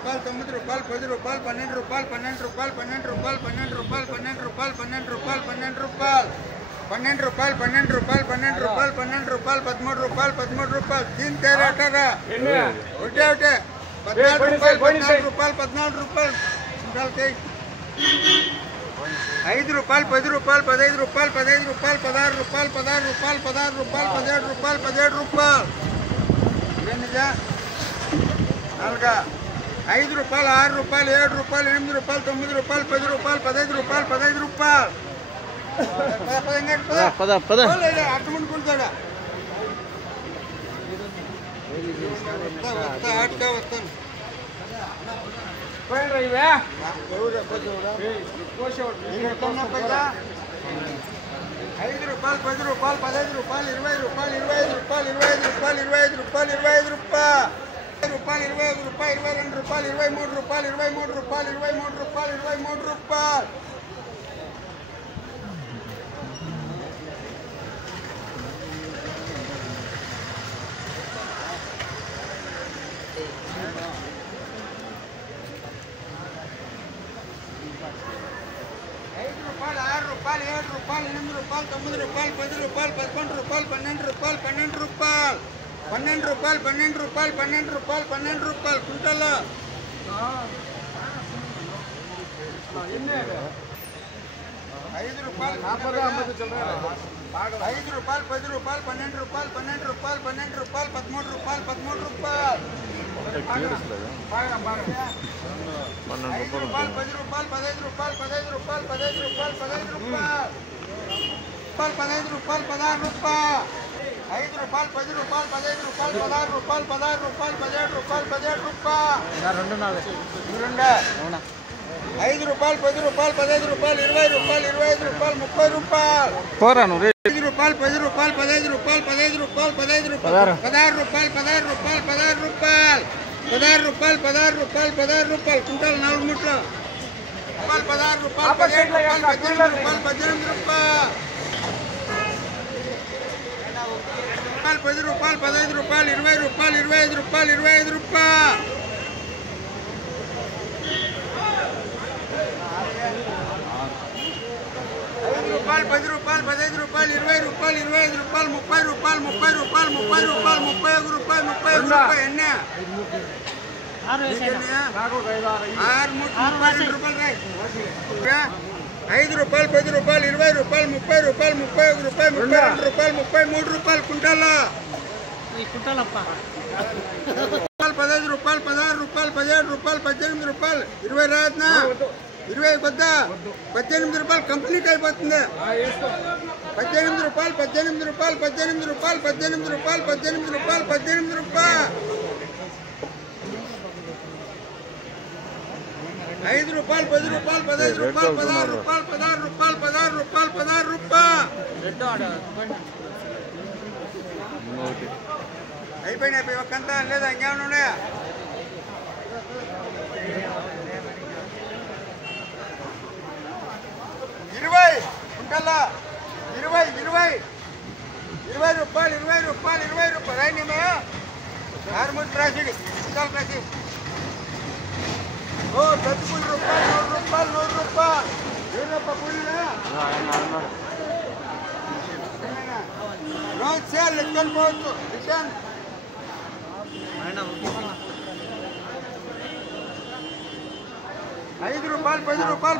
రూపాయలు 9 రూపాయలు 10 రూపాయలు 12 రూపాయలు 12 రూపాయలు 12 రూపాయలు 12 రూపాయలు 12 రూపాయలు 12 రూపాయలు 12 రూపాయలు 12 రూపాయలు 12 రూపాయలు 12 రూపాయలు 12 రూపాయలు 13 రూపాయలు 13 రూపాయలు तीन तेरह अठारह उठे उठे 14 రూపాయలు 14 రూపాయలు 14 రూపాయలు 5 రూపాయలు 10 రూపాయలు 15 రూపాయలు 15 రూపాయలు 16 రూపాయలు 16 రూపాయలు 16 రూపాయలు 17 రూపాయలు 17 రూపాయలు ఏంటిదా నాలుగా 5 రూపాయలు 6 రూపాయలు 7 రూపాయలు 8 రూపాయలు 9 రూపాయలు 10 రూపాయలు 15 రూపాయలు 15 రూపాయలు అట్టుకుంటాడా వస్తాను 5 రూపాయలు 10 రూపాయలు 15 రూపాయలు 20 రూపాయలు 25 రూపాయలు 25 రూపాయలు 25 రూపాయలు 25 రూపాయలు 21 రూపాయలు 22 రూపాయలు 23 రూపాయలు 23 రూపాయలు 23 రూపాయలు 23 రూపాయలు 6 రూపాయలు 7 రూపాయలు 8 రూపాయలు 9 రూపాయలు 10 రూపాయలు 11 రూపాయలు 12 రూపాయలు 12 రూపాయలు 12 రూపాయలు 12 రూపాయలు 12 రూపాయలు 12 రూపాయలు కుంటలో 5 రూపాయలు 5 రూపాయలు 10 రూపాయలు 12 రూపాయలు 12 రూపాయలు 12 రూపాయలు 13 రూపాయలు 13 రూపాయలు 5 రూపాయలు 10 రూపాయలు 15 రూపాయలు 15 రూపాయలు 15 రూపాయలు 15 రూపాయలు 15 రూపాయలు 16 రూపాయలు 5 రూపాయలు 10 రూపాయలు 15 రూపాయలు 16 రూపాయలు 16 రూపాయలు 17 రూపాయలు 17 రూపాయలు 5 రూపాయలు 10 రూపాయలు 15 రూపాయలు 20 రూపాయలు 25 రూపాయలు 30 రూపాయలు 5 రూపాయలు 10 రూపాయలు 15 రూపాయలు 15 రూపాయలు 15 రూపాయలు 16 రూపాయలు 16 రూపాయలు 16 రూపాయలు 16 రూపాయలు 16 రూపాయలు 16 రూపాయలు కుంటాలు 4 ముట్లు 16 రూపాయలు 17 రూపాయలు 18 రూపాయలు 18 రూపాయలు 10 రూపాయలు 15 రూపాయలు 20 రూపాయలు 25 రూపాయలు 25 రూపాయలు 5 రూపాయలు 10 రూపాయలు 15 రూపాయలు 20 రూపాయలు 25 రూపాయలు 30 రూపాయలు 30 రూపాయలు 30 రూపాయలు 31 రూపాయలు 31 రూపాయలు ఎన్న 5 రూపాయలు 10 రూపాయలు 20 రూపాయలు 30 రూపాయలు 31 రూపాయలు 32 రూపాయలు 33 రూపాయలు కుంటాలా 15 రూపాయలు 16 రూపాయలు 17 రూపాయలు 18 రూపాయలు 20 రాత్నా 20 కొద్ద 18 రూపాయలు కంప్లీట్ అయిపోతుంది 18 రూపాయలు 18 రూపాయలు 18 రూపాయలు 18 రూపాయలు 18 రూపాయలు 18 రూపాయలు 5 రూపాయలు 10 రూపాయలు 15 రూపాయలు 16 రూపాయలు 16 రూపాయలు 16 రూపాయలు 16 రూపాయలు అయిపోయినాయి ఒక్కంతా లేదా ఇంకేమైనా ఉన్నాయా 20 ఉంటల్లా 20 రూపాయలు 20 రూపాయలు రైనిమా 6 ముట్లు రాసిడి కుంటాలు రాసి ఓ 10 రూపాయలు 100 రూపాయలు 100 రూపాయలు నో సేల్ లెక్కలు పోవచ్చు రిటర్న్ 5 రూపాయలు 10 రూపాయలు